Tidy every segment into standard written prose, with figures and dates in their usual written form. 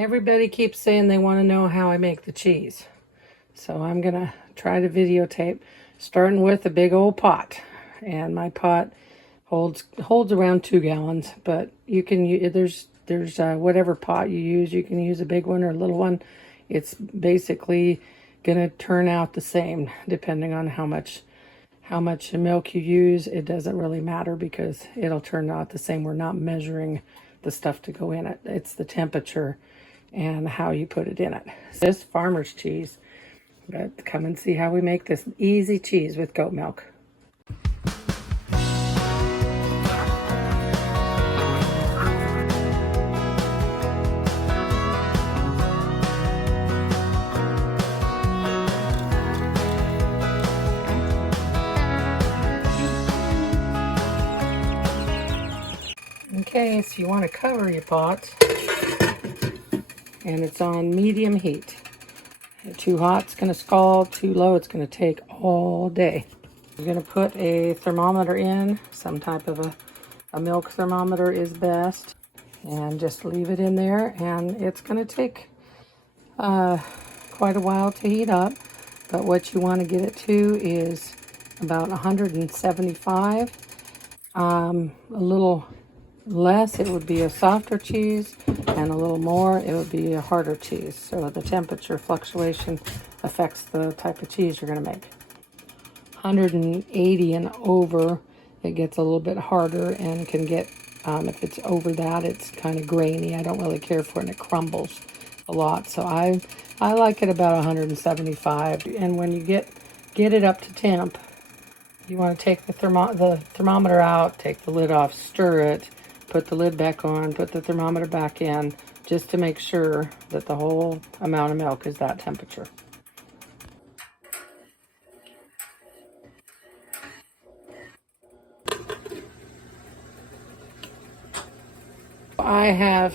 Everybody keeps saying they want to know how I make the cheese. So I'm going to try to videotape, starting with a big old pot. And my pot holds around 2 gallons, but you can use, there's whatever pot you use. You can use a big one or a little one. It's basically going to turn out the same depending on how much milk you use. It doesn't really matter because it'll turn out the same. We're not measuring the stuff to go in it. It's the temperature and how you put it in it. This farmer's cheese. But come and see how we make this easy cheese with goat milk. Okay, so you want to cover your pot, and it's on medium heat. Too hot, it's going to scald. Too low, it's going to take all day. You're going to put a thermometer in. Some type of a milk thermometer is best. And just leave it in there. And it's going to take quite a while to heat up. But what you want to get it to is about 175. A little less, it would be a softer cheese, and a little more, it would be a harder cheese. So the temperature fluctuation affects the type of cheese you're going to make. 180 and over, it gets a little bit harder and can get, if it's over that, it's kind of grainy. I don't really care for it, and it crumbles a lot. So I like it about 175. And when you get it up to temp, you want to take the thermometer out, take the lid off, stir it, put the lid back on, put the thermometer back in, just to make sure that the whole amount of milk is that temperature. I have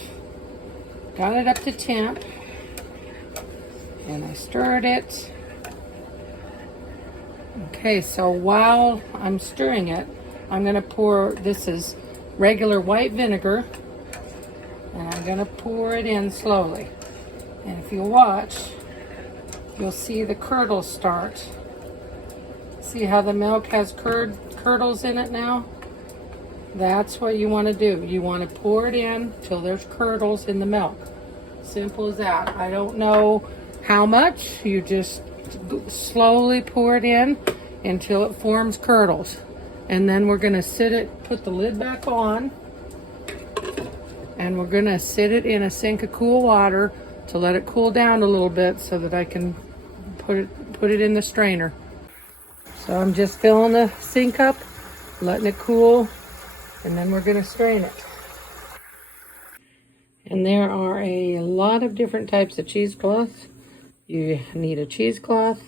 got it up to temp, and I stirred it. Okay, so while I'm stirring it, I'm going to pour, this is regular white vinegar, and I'm going to pour it in slowly. And if you watch, you'll see the curdles start. See how the milk has curdles in it now? That's what you want to do. You want to pour it in till there's curdles in the milk. Simple as that. I don't know how much. You just slowly pour it in until it forms curdles. And then we're going to put the lid back on, and we're going to sit it in a sink of cool water to let it cool down a little bit so that I can put it in the strainer. So I'm just filling the sink up, letting it cool, and then we're going to strain it. And there are a lot of different types of cheesecloths. You need a cheesecloth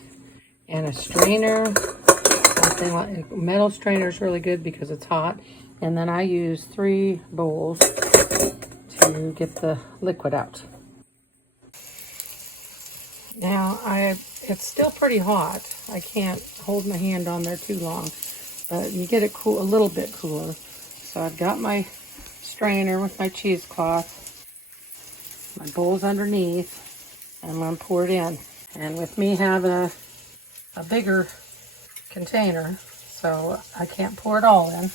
and a strainer. Something like a metal strainer is really good because it's hot. And then I use 3 bowls to get the liquid out. Now it's still pretty hot. I can't hold my hand on there too long, but you get it cool, a little bit cooler. So I've got my strainer with my cheesecloth, my bowl's underneath, and I'm going to pour it in. And with me having a bigger container, so I can't pour it all in.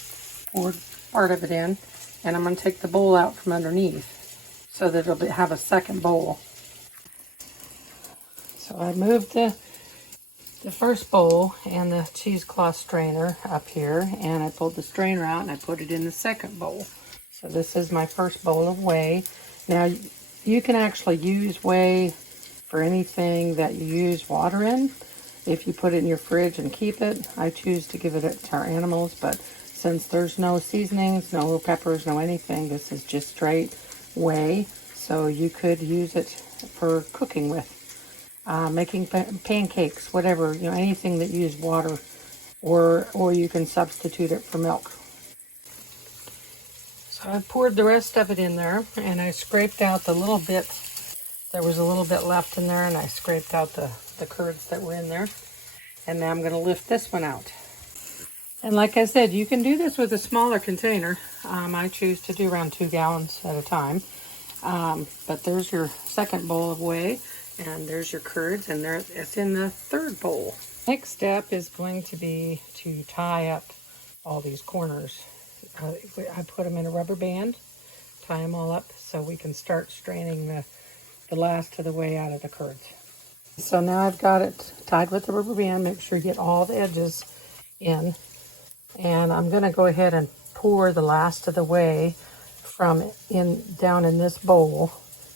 Pour part of it in, and I'm going to take the bowl out from underneath so that it'll have a second bowl. So I moved the first bowl and the cheesecloth strainer up here, and I pulled the strainer out and I put it in the second bowl. So this is my first bowl of whey. Now you can actually use whey for anything that you use water in. If you put it in your fridge and keep it, I choose to give it to our animals, but since there's no seasonings, no peppers, no anything, this is just straight whey, so you could use it for cooking with, making pancakes, whatever, you know, anything that you use water, or you can substitute it for milk. So I poured the rest of it in there, and I scraped out the little bit. There was a little bit left in there, and I scraped out the curds that were in there. And now I'm going to lift this one out. And like I said, you can do this with a smaller container. I choose to do around 2 gallons at a time. But there's your second bowl away, and there's your curds, and it's in the third bowl. Next step is going to be to tie up all these corners. I put them in a rubber band, tie them all up so we can start straining the last of the way out of the curds. So now I've got it tied with the rubber band. Make sure you get all the edges in. And I'm going to go ahead and pour the last of the way from down in this bowl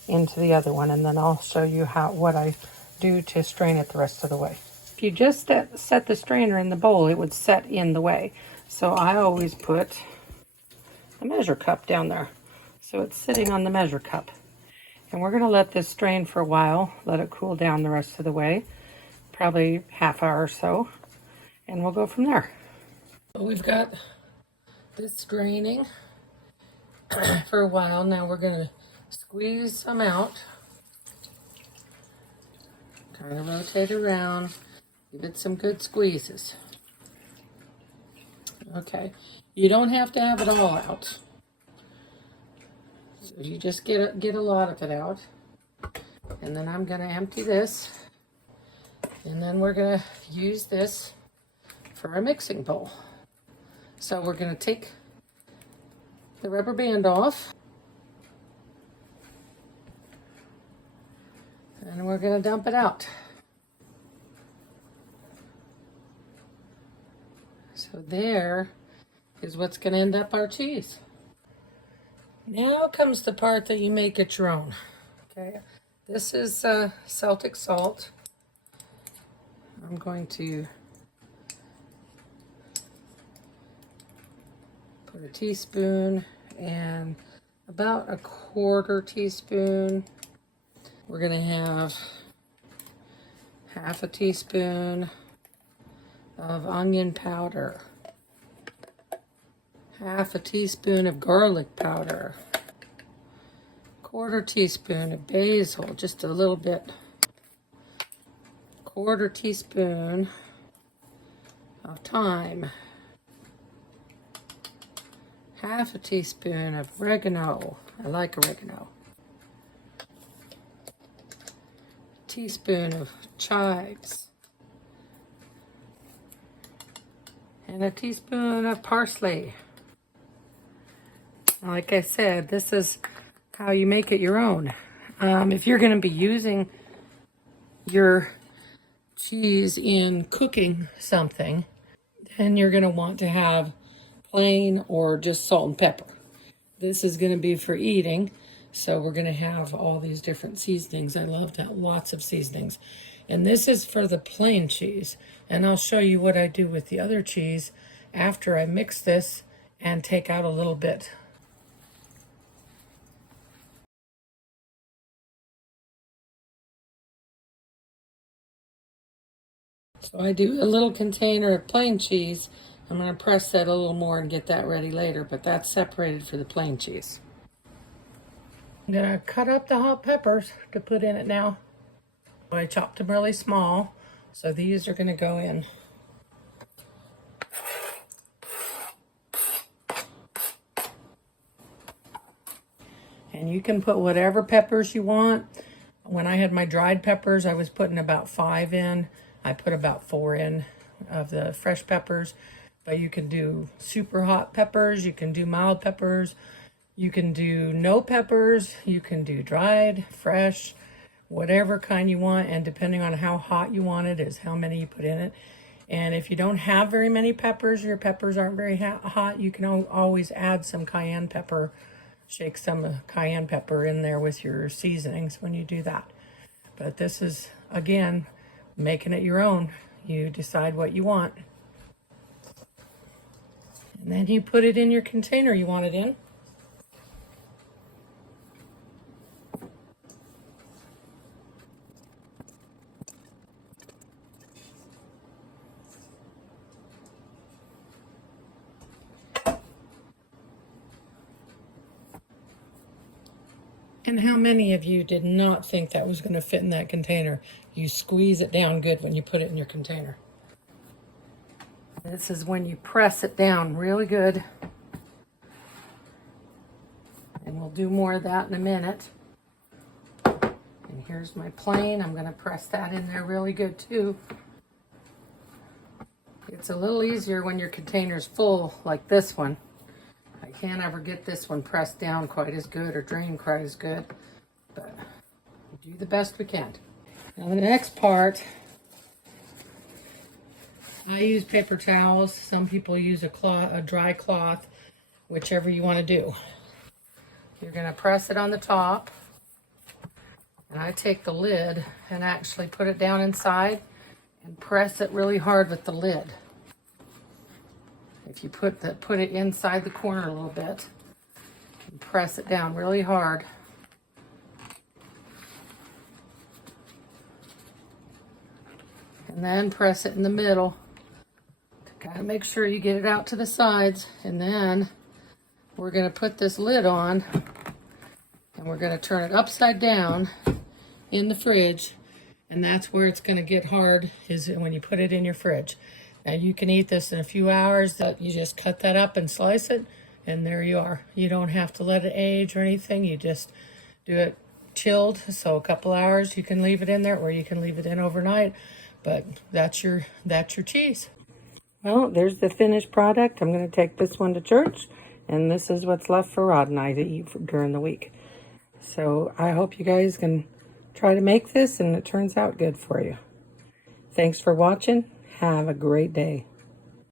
into the other one, and then I'll show you what I do to strain it the rest of the way. If you just set the strainer in the bowl, it would set in the way. So I always put the measure cup down there. So it's sitting on the measure cup. And we're going to let this strain for a while, let it cool down the rest of the way, probably half hour or so, and we'll go from there. So we've got this draining for a while. Now we're going to squeeze some out, kind of rotate around, give it some good squeezes. Okay, you don't have to have it all out. So you just get a lot of it out. And then I'm going to empty this. And then we're going to use this for a mixing bowl. So we're going to take the rubber band off. And we're going to dump it out. So there is what's going to end up our cheese. Now comes the part that you make it your own. Okay, this is Celtic salt. I'm going to put a teaspoon and about a quarter teaspoon. We're going to have half a teaspoon of onion powder, half a teaspoon of garlic powder, quarter teaspoon of basil, just a little bit, quarter teaspoon of thyme, half a teaspoon of oregano. I like oregano. Teaspoon of chives, and a teaspoon of parsley. Like I said, this is how you make it your own. If you're going to be using your cheese in cooking something, then you're going to want to have plain or just salt and pepper. This is going to be for eating, so we're going to have all these different seasonings. I love to have lots of seasonings. And this is for the plain cheese. And I'll show you what I do with the other cheese after I mix this and take out a little bit. So I do a little container of plain cheese. I'm going to press that a little more and get that ready later, but that's separated for the plain cheese. I'm going to cut up the hot peppers to put in it now. I chopped them really small, so these are going to go in. And you can put whatever peppers you want. When I had my dried peppers, I was putting about 5 in. I put about 4 in of the fresh peppers. But you can do super hot peppers, you can do mild peppers, you can do no peppers, you can do dried, fresh, whatever kind you want. And depending on how hot you want it is how many you put in it. And if you don't have very many peppers, your peppers aren't very hot, you can always add some cayenne pepper. Shake some cayenne pepper in there with your seasonings when you do that. But this is, again, making it your own. You decide what you want. And then you put it in your container you want it in. And how many of you did not think that was going to fit in that container? You squeeze it down good when you put it in your container. This is when you press it down really good. And we'll do more of that in a minute. Here's my plain. I'm going to press that in there really good too. It's a little easier when your container's full like this one. I can't ever get this one pressed down quite as good or drained quite as good, but we do the best we can. Now the next part, I use paper towels. Some people use a dry cloth, whichever you want to do. You're going to press it on the top, and I take the lid and actually put it down inside and press it really hard with the lid. If you put it inside the corner a little bit and press it down really hard. And then press it in the middle to kind of make sure you get it out to the sides. And then we're going to put this lid on and we're going to turn it upside down in the fridge. And that's where it's going to get hard, is when you put it in your fridge. Now you can eat this in a few hours. You just cut that up and slice it, and there you are. You don't have to let it age or anything. You just do it chilled, so a couple hours you can leave it in there, or you can leave it in overnight. But that's your cheese. Well, there's the finished product. I'm going to take this one to church, and this is what's left for Rod and I to eat during the week. So I hope you guys can try to make this and it turns out good for you. Thanks for watching. Have a great day.